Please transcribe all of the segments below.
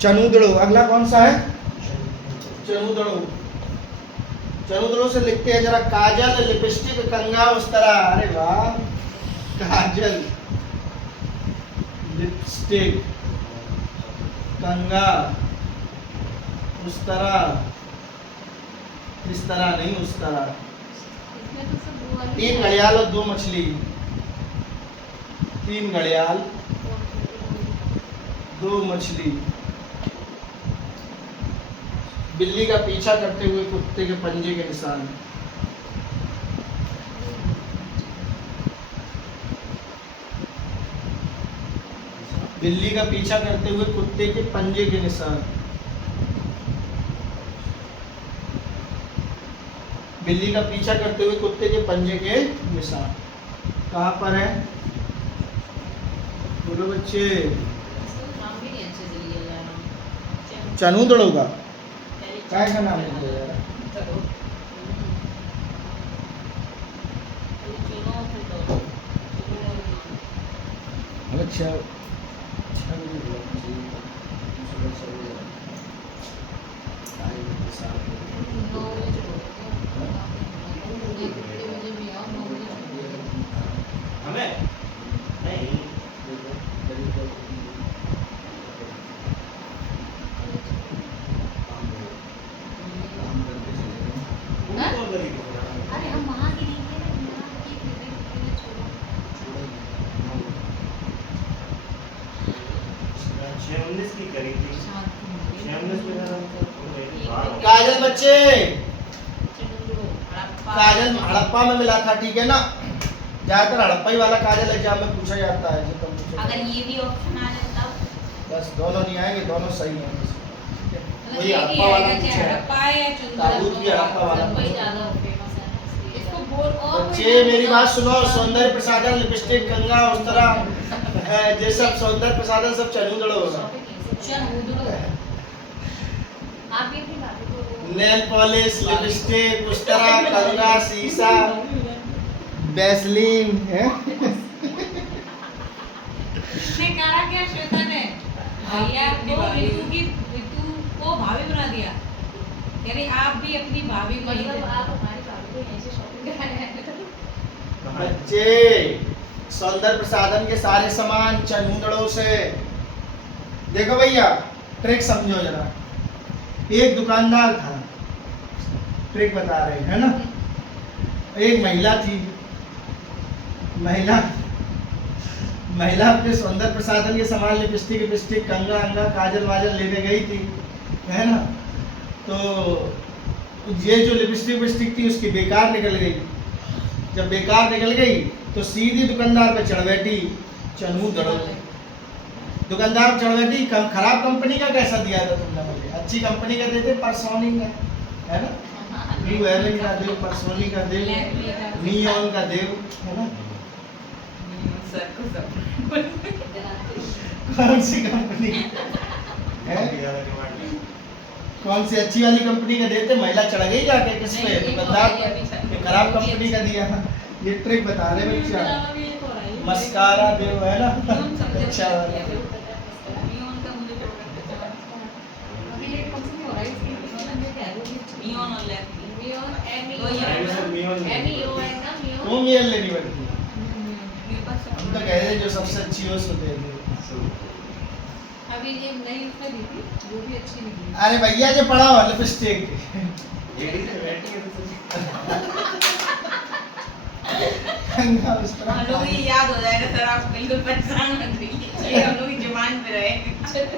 चनूदड़ो। अगला कौन सा है? चनूदड़ो। चनूदड़ो से लिखते हैं जरा, काजल, लिपस्टिक, कंघा, उस्तरा। अरे वाह, काजल, लिपस्टिक, कंघा, उस्तरा। इस तरह नहीं, उस तरह। 3 घड़ियाल और 2 मछली। 3 घड़ियाल 2 मछली। बिल्ली का पीछा करते हुए कुत्ते के पंजे के निशान। बिल्ली का पीछा करते हुए कुत्ते के पंजे के निशान। बिल्ली का पीछा करते हुए कुत्ते के पंजे के निशान कहाँ पर है? बोलो बच्चे। चनूदड़ो का काय का नाम लिख दो यार। अच्छा काजल बच्चे, काजल हड़प्पा में मिला था, ठीक है ना? ज्यादातर हड़प्पा ही वाला काजल एग्जाम में पूछा जाता है। अगर ये भी ऑप्शन आ जाए तब? बस दोनों नहीं आएंगे, दोनों सही हैं। वही हड़प्पा वाला पूछा है, ताबूत भी हड़प्पा वाला। ज्यादा फेमस है ना इसको बोल। और बच्चे मेरी बात सुनो, सौंदर्य प्रसाधन, लिपस्टिक, कंघा, उस्तरा, ये सब सौंदर्य प्रसाधन सब चनूदड़ो होगा। आप भी अपनी बात को नेल पॉलिश, लिपस्टिक, उस्तरा, कंघा, शीशा, वैसलीन है। इसने करा क्या श्वेता ने? भैया को ऋतु को भाभी बना दिया। यानी आप भी अपनी भाभी को मतलब आप हमारी भाभी को यहीं से शॉपिंग कराने आए थे। बच्चे सौंदर्य प्रसाधन के सारे सामान चनूदड़ो से। देखो भैया, ट्रिक समझो जरा। एक दुकानदार था, ट्रिक बता रहे हैं ना। एक महिला थी, महिला अपने सौंदर्य प्रसाधन के सामान, लिपस्टिक लिपस्टिक, कंघा अंगा, काजल वाजल लेने गई थी, है ना? तो ये जो लिपस्टिक विपस्टिक थी उसकी बेकार निकल गई। जब बेकार निकल गई तो सीधी दुकानदार पे चढ़ बैठी चनूदड़ो। दुकानदार चढ़ बैठी, खराब कंपनी का कैसा दिया था तुमने मुझे? अच्छी कंपनी का देते, परसोनी का, है ना? न्यू एवन का देव, परसोनी का देव, नियॉन का देव, है ना? कौन सी कंपनी है? कौन सी अच्छी वाली कंपनी का देते? महिला चढ़ गई जाके किस पे? दुकानदार पे। खराब कंपनी का दिया था। ये ट्रिक बता रहे बच्चा। मस्कारा देव, है ना? अच्छा वाला। तुम ये लेनी पड़ती। हम तो कह रहे जो सबसे अच्छी हो सो दे दो। अभी ये नई उसमें दी थी, वो भी अच्छी निकली। अरे भैया जो पड़ा हो लिपस्टिक। हम लोग ये याद हो जाएगा सर, आप बिल्कुल परेशान मत रहिए, हम लोग की जुबान पे रहे।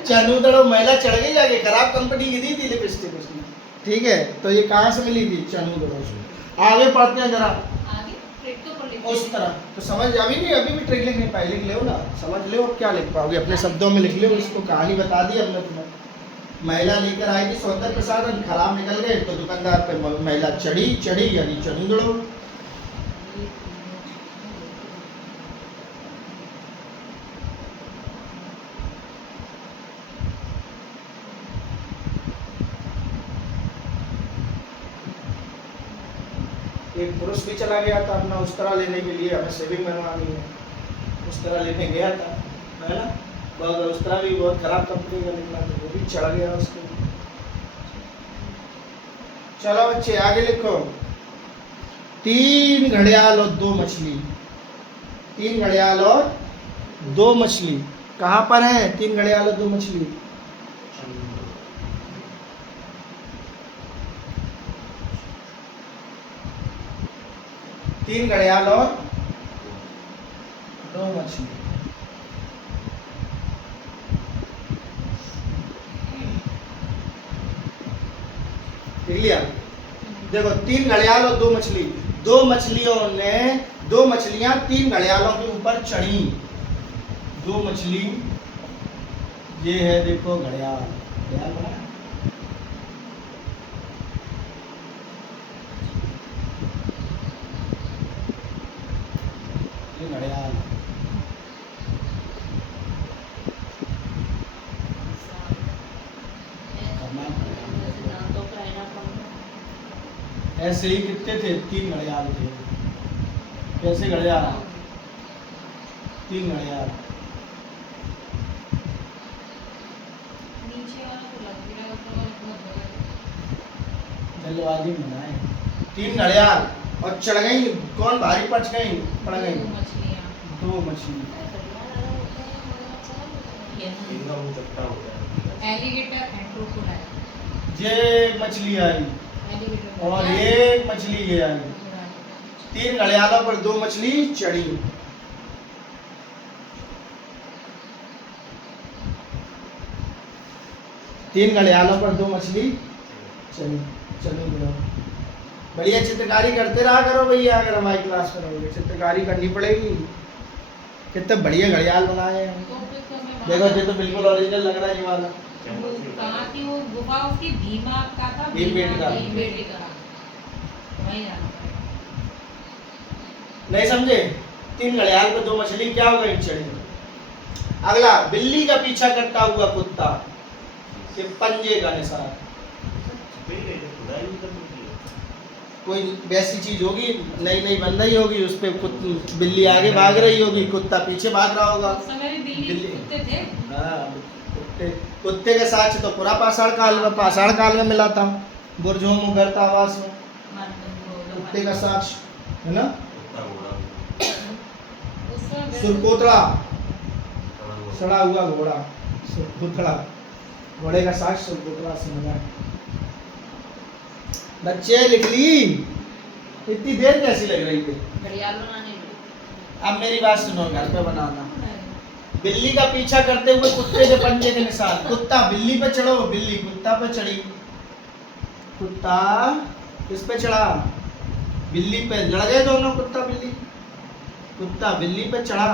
चनूदड़ो महिला चढ़ गई जाके, खराब कंपनी की दी थी लिपस्टिक उसने, ठीक है? तो ये कहाँ से मिली थी? चनूदड़ो से। आगे पढ़ते हैं जरा। आगे ट्रिक तो पढ़ लेते उस तरह तो समझ अभी भी ट्रिक लिखनी, पहले लिख लो ना, समझ लो क्या लिख पाओगे, अपने शब्दों में लिख लो। इसको कहानी बता दी हमने तुम्हें। महिला लेकर आई थी सौंदर्य प्रसाधन, खराब निकल गए तो दुकानदार पे महिला चढ़ी यानी चनूदड़ो। एक पुरुष भी चला गया था अपना उस्तरा लेने के लिए, हमें सेविंग बनवानी है, उस्तरा लेने गया था, है ना? बहुत उस तरह भी बहुत खराब कंपनी का निकला था, वो भी चढ़ गया उसको। चलो बच्चे आगे लिखो। 3 घड़ियाल और 2 मछली। 3 घड़ियाल और 2 मछली कहाँ पर है? 3 घड़ियाल और 2 मछली। तीन घड़ियाल और 2 मछली। देख लिया? देखो 3 घड़ियाल और 2 मछली। 2 मछलियां 3 घड़ियालों के ऊपर चढ़ी। 2 मछली, ये है देखो घड़ियाल। घड़ियाल बना है? ये घड़ियाल। ऐसे ही कितने थे? 3 घड़ियाल थे। कैसे घड़ियाल? 3 घड़ियाल। नीचे वाला तो लग गया, ऊपर वाला बहुत बड़ा है। जल्दबाजी में बनाए। 3 घड़ियाल और चढ़ गई। कौन भारी पड़ गई? पड़ गई 2 मछलियाँ। 2 मछली। Alligator and crocodile. ये एक मछली आई एलिगेटर और एक मछली ये आई। 3 घड़ियालों पर 2 मछली चढ़ी। तीन घड़ियालों पर 2 मछली चली। चलो बड़ा बढ़िया चित्रकारी करते रहा करो भैया। अगर हमारी क्लास में रहोगे चित्रकारी करनी पड़ेगी। कितने बढ़िया घड़ियाल बनाए हैं। तो फिर तो मैं देखो ये तो बिल्कुल ओरिजिनल लग रहा है ये वाला। वो कहाँ थी वो गुफा उसकी? भीमा का था। भीमबेटका। भीमबेटका। वहीं जाना पड़ेगा। नहीं समझे? 3 घड़ियाल पर 2 मछली क्या हो गई? चढ़ी। अगला, बिल्ली का पीछा करता हुआ कुत्ता के पंजे का निशान। कोई वैसी चीज होगी, नई नई बन रही होगी, उस पे बिल्ली आगे भाग रही होगी, कुत्ता पीछे भाग रहा होगा। उस समय भी बिल्ली कुत्ते थे। हाँ, कुत्ते के साथ तो पूरा पाषाण काल में मिला था। बुर्जों मुगरता आवास में कुत्ते का साक्ष है ना। उस समय सुरकोतड़ा, सड़ा हुआ घोड़ा। सुरकोतड़ा, घोड़े का साक्ष सुरकोतड़ा से मिला है। बच्चे लिख ली? इतनी देर कैसी लग रही थी? घड़ियाल बनाने में। अब मेरी बात सुनो, घर पे बनाना। बिल्ली का पीछा करते हुए कुत्ते के पंजे के निशान। कुत्ता बिल्ली पे चढ़ो, बिल्ली कुत्ता पे चढ़ी। कुत्ता किस पे चढ़ा? बिल्ली पे। लड़ गए दोनों, कुत्ता बिल्ली। कुत्ता बिल्ली पे चढ़ा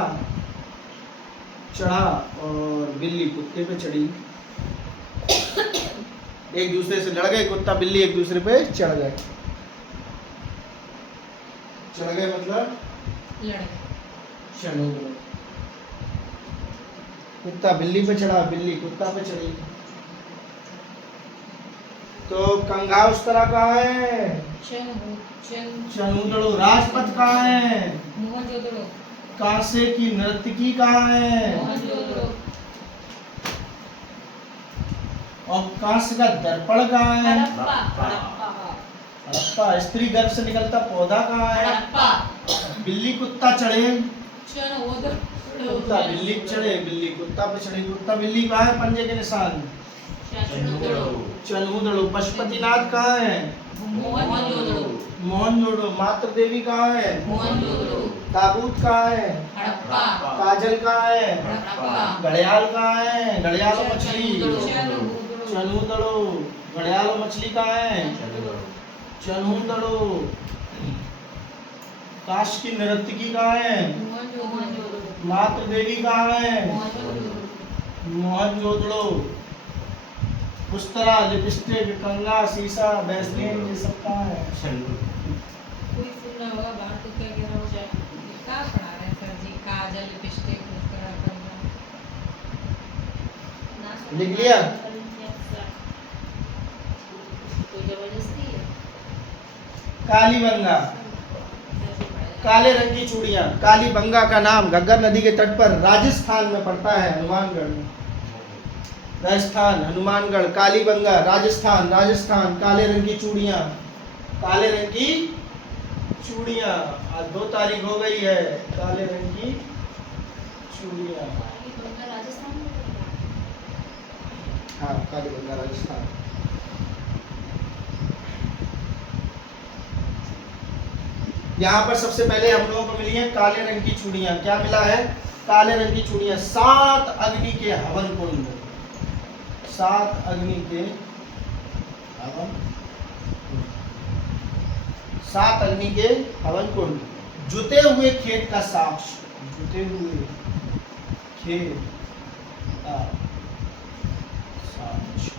और बिल्ली कुत्ते पे चढ़ी। एक दूसरे से लड़ गए, कुत्ता बिल्ली एक दूसरे पे चढ़ गए। चढ़ गए मतलब लड़ गए। चढ़ गए। कुत्ता बिल्ली पे चढ़ा, बिल्ली कुत्ता पे चढ़ी। तो कंघा उस तरह कहाँ है? चनूदड़ो। राजपथ कहाँ है? मोहनजोदड़ो। कांसे की नर्तकी कहाँ है? मोहनजोदड़ो। और कांसे का दर्पण कहाँ है? हड़प्पा। हड़प्पा। हड़प्पा। स्त्री गर्भ से निकलता पौधा कहाँ है? हड़प्पा। बिल्ली कुत्ता चढ़े, कुत्ता चनूदड़ो। बिल्ली पे चढ़े, बिल्ली कुत्ता पे चढ़ी। कुत्ता बिल्ली कहाँ है? पंजे के निशान। चनूदड़ो। पशुपतिनाथ कहाँ है? मोहनजोदड़ो। मोहनजोदड़ो। मातृ देवी कहाँ है? मोहनजोदड़ो। ताबूत कहाँ है? हड़प्पा। काजल कहाँ है? हड़प्पा। घड़ियाल कहाँ है? घड़ियाल और मछली। चनूदड़ो। चनूदड़ो। घड़ियाल और मछली कहाँ है? चनूदड़ो। काश की नर्तकी कहाँ है? मोहनजोदड़ो। मातृ देवी कहाँ है? मोहनजोदड़ो। मोहनजोदड़ो। उस्तरा, लिपस्टिक, कंघा, शीशा, वैसलीन, ये सब कहाँ है? कोई सुनना होगा बाहर तो क्या कह रहा हो जाए? क्या पढ़ा रहे हैं सर जी? काजल, लिपस्टिक, उस्तरा, कंघा। लिख लिया? कोई जबरदस्ती है? कालीबंगा। कैसे पढ़ा काले रंग की चूड़ियां। कालीबंगा का नाम घग्गर नदी के तट पर राजस्थान में पड़ता है, हनुमानगढ़ में। राजस्थान, हनुमानगढ़, कालीबंगा, राजस्थान, राजस्थान। काले रंग की चूड़ियां, काले रंग की चूड़ियां। आज 2 तारीख हो गई है। काले रंग की चूड़ियां। हाँ, कालीबंगा राजस्थान। यहाँ पर सबसे पहले हम लोगों को मिली है काले रंग की चूड़ियां। क्या मिला है? काले रंग की चूड़ियां। 7 अग्नि के हवन कुंड, 7 अग्नि के हवन, 7 अग्नि के हवन कुंड। जुते हुए खेत का साक्ष, जुते हुए खेत का साक्ष,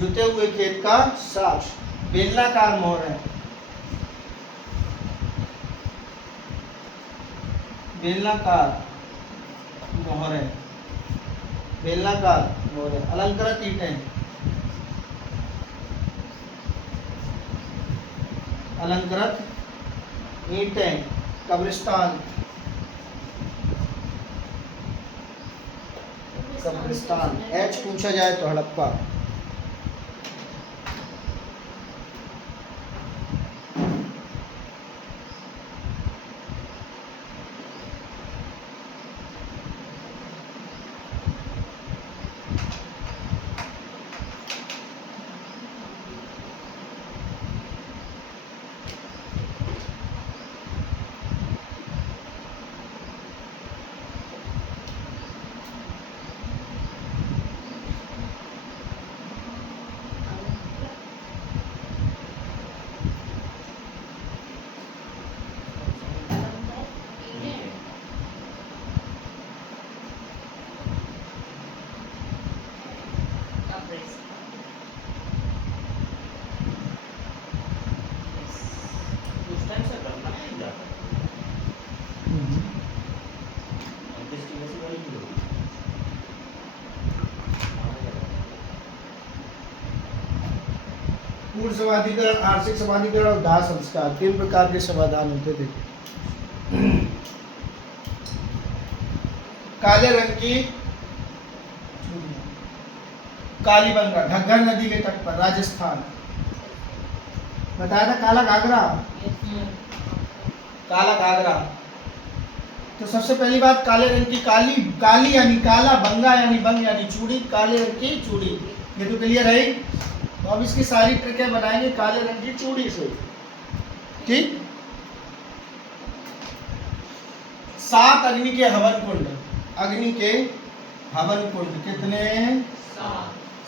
जुते हुए खेत का साक्ष। बेलनाकार मोहर है, बेलनाकार मोहर है, बेलनाकार मोहर है। अलंकृत ईंटें, अलंकृत ईंटें। कब्रिस्तान, कब्रिस्तान। एच पूछा जाए तो हड़प्पा। पूर्ण समाधिकरण, आंशिक समाधिकरण और दाह संस्कार, 3 प्रकार के समाधान होते थे। काले रंग की कालीबंगा, घग्गर नदी के तट पर, राजस्थान। बताया था काला घाघरा, काला घाघरा। तो सबसे पहली बात, काले रंग की काली, काली यानी काला, बंगा यानी बंग यानी चूड़ी, काले रंग की चूड़ी। ये तो क्लियर है। तो अब इसकी सारी ट्रिकें बनाएंगे काले रंग की चूड़ी से, ठीक। 7 अग्नि के हवन कुंड, अग्नि के हवन कुंड कितने?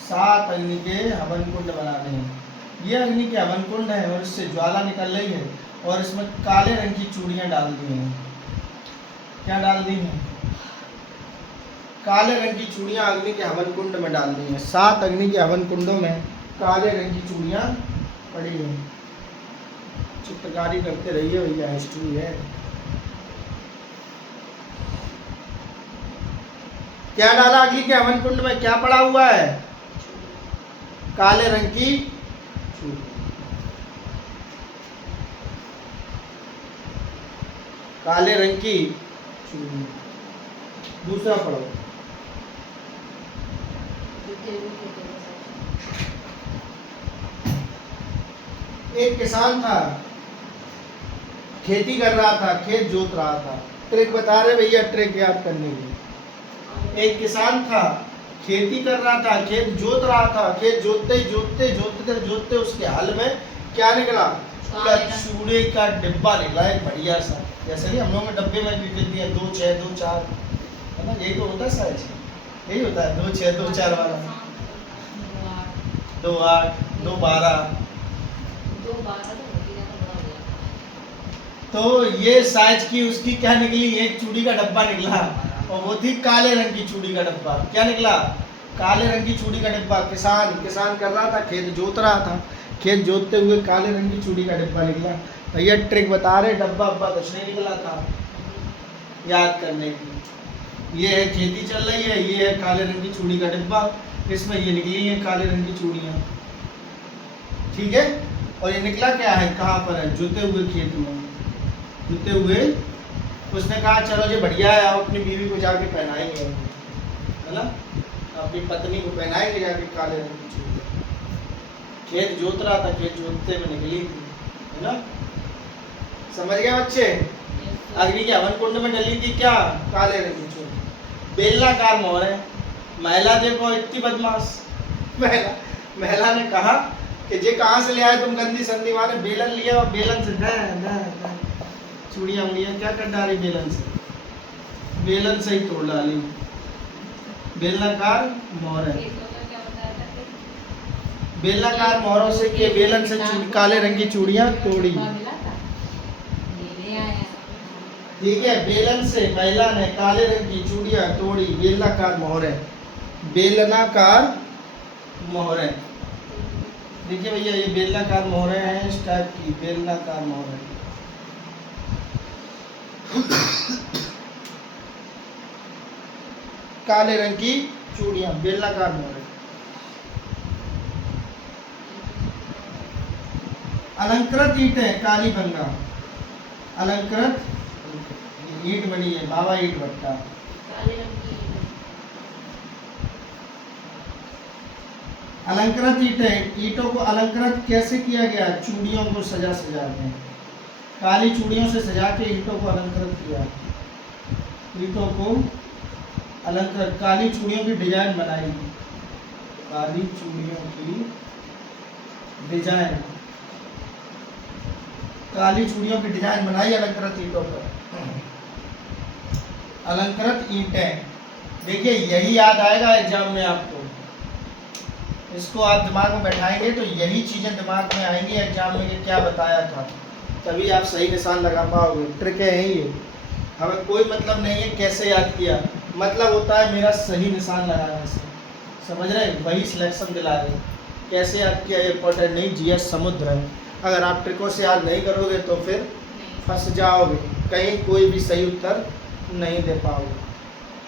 7 अग्नि के हवन कुंड बनाने हैं। ये अग्नि के हवन कुंड है और इससे ज्वाला निकल रही है और इसमें काले रंग की चूड़ियां डाल दी हैं। क्या डाल दी हैं? काले रंग की चूड़ियां अग्नि के हवन कुंड में डाल दी हैं। 7 अग्नि के हवन कुंडों में काले रंग की चूड़ियां पड़ी हैं। चित्रकारी करते रहिए भैया, हिस्ट्री है। क्या डाला अग्नि के हवन कुंड में? क्या पड़ा हुआ है? काले रंग की चूड़ी। काले रंग की चूड़ी। दूसरा पढ़ो। एक किसान था, खेती कर रहा था, खेत जोत रहा था। ट्रिक बता रहे भैया, ट्रिक याद करने की। एक किसान था, खेती कर रहा था, खेत जोत रहा था। खेत जोतते जोतते जोतते जोतते उसके हल में क्या निकला? पूरा चूड़े का डिब्बा निकला, एक बढ़िया सा। जैसे नहीं हम लोगों ने डब्बे में भी दिया 2 6 2 4, है ना? यही तो होता है साइज, यही होता है 2 6 2 4 वाला। 2 8 2 12। तो ये साइज की उसकी क्या निकली? एक चूड़ी का डब्बा निकला और वो थी काले रंग की चूड़ी का डब्बा। क्या निकला? काले रंग की चूड़ी का डिब्बा। किसान कर रहा था, खेत जोत रहा था। खेत जोतते हुए काले रंग की चूड़ी का डिब्बा निकला। भैया ट्रिक बता रहे, डब्बा अब्बा कुछ नहीं निकला था, याद करने की। ये है खेती चल रही है, ये है काले रंग की चूड़ी का डिब्बा, इसमें ये निकली है काले रंग की चूड़ियाँ, ठीक है। और ये निकला क्या है? कहाँ पर है? जुते हुए खेत में। जूते हुए। उसने कहा चलो जी बढ़िया है, आप अपनी बीवी को जाके पहनाएंगे, है ना, अपनी पत्नी को पहनाएंगे जाके काले रंग की चूड़ियाँ। खेत जोत रहा था, खेत जोतते में निकली थी, है ना, समझ गए बच्चे। अग्नि के हवन कुंड में डली थी क्या, काले रंग की चूड़ी, बेलनाकार मोहर है। महिला देखो इतनी बदमाश, महिला ने कहा कि जे कहाँ से ले आए तुम गंदी संदी वाले, बेलन लिया और बेलन से चूड़ियाँ उड़ियाँ क्या कर डाली, बेलन से ही तोड़ डाली। बेलनाकार मोहर है, बेलनाकार मोहरों से के बेलन से काले रंग की चूड़ियाँ तोड़ी। ठीक है, बेलन से महिला ने काले रंग की चूड़ियाँ तोड़ी, बेलनाकार मोहर है, बेलनाकार मोहर है। देखिए भैया ये बेलनाकार मोहरें हैं, इस टाइप की बेलनाकार मोहरें। काले रंग की चूड़ियां, बेलनाकार मोहरें। अलंकृत ईंटें, काली बंगा, अलंकृत ईंट बनी है, बाबा ईंट भट्टा। अलंकृत ईंटें, ईंटों को अलंकृत कैसे किया गया, चूड़ियों को सजा सजा के, काली चूड़ियों से सजा के ईंटों को अलंकृत किया, ईंटों को अलंकृत, काली चूड़ियों की डिजाइन बनाई, काली चूड़ियों की डिजाइन, काली चूड़ियों की डिजाइन बनाई अलंकृत ईंटों पर। अलंकृत ईंटें, देखिए यही याद आएगा एग्जाम में आपको, इसको आप दिमाग में बैठाएंगे तो यही चीजें दिमाग में आएंगी एग्जाम में कि क्या बताया था, तभी आप सही निशान लगा पाओगे। ट्रिक है ये, हमें कोई मतलब नहीं है कैसे याद किया, मतलब होता है मेरा सही निशान लगाने से, समझ रहे, वही सिलेक्शन दिला रहे। कैसे याद किया ये इंपॉर्टेंट नहीं, जीएस समुद्र है, अगर आप ट्रिकों से याद नहीं करोगे तो फिर फंस जाओगे, कहीं कोई भी सही उत्तर नहीं दे पाओगे।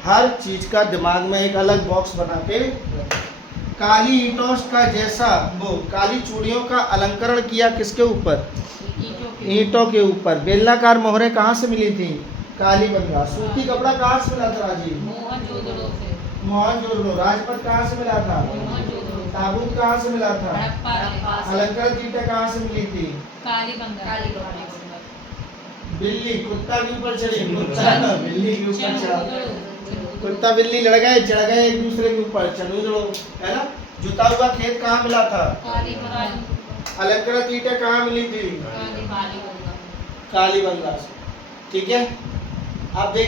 हर चीज़ का दिमाग में एक अलग बॉक्स बना के रखें। काली ईंटों का जैसा वो काली चूड़ियों का अलंकरण किया किसके ऊपर, ईंटों के ऊपर। बेलनाकार मोहरें कहाँ से मिली थी, काली बंगा। सूती कपड़ा कहाँ से मिला था राजीव, मोहनजोदड़ो। राजपथ कहाँ से मिला था, ताबूत कहाँ से मिला था, अलंकृत ईंटें कहाँ से मिली थी, बिल्ली कुत्ता के ऊपर चढ़ी, कुत्ता बिल्ली के ऊपर चढ़ा, कुत्ता बिल्ली लड़ गए, चढ़ गए एक दूसरे के ऊपर, चलो है ना। जुता हुआ खेत कहाँ मिला था, अलंकृत ईंटें कहाँ मिली थी, काली बंगा से। ठीक है, आप देख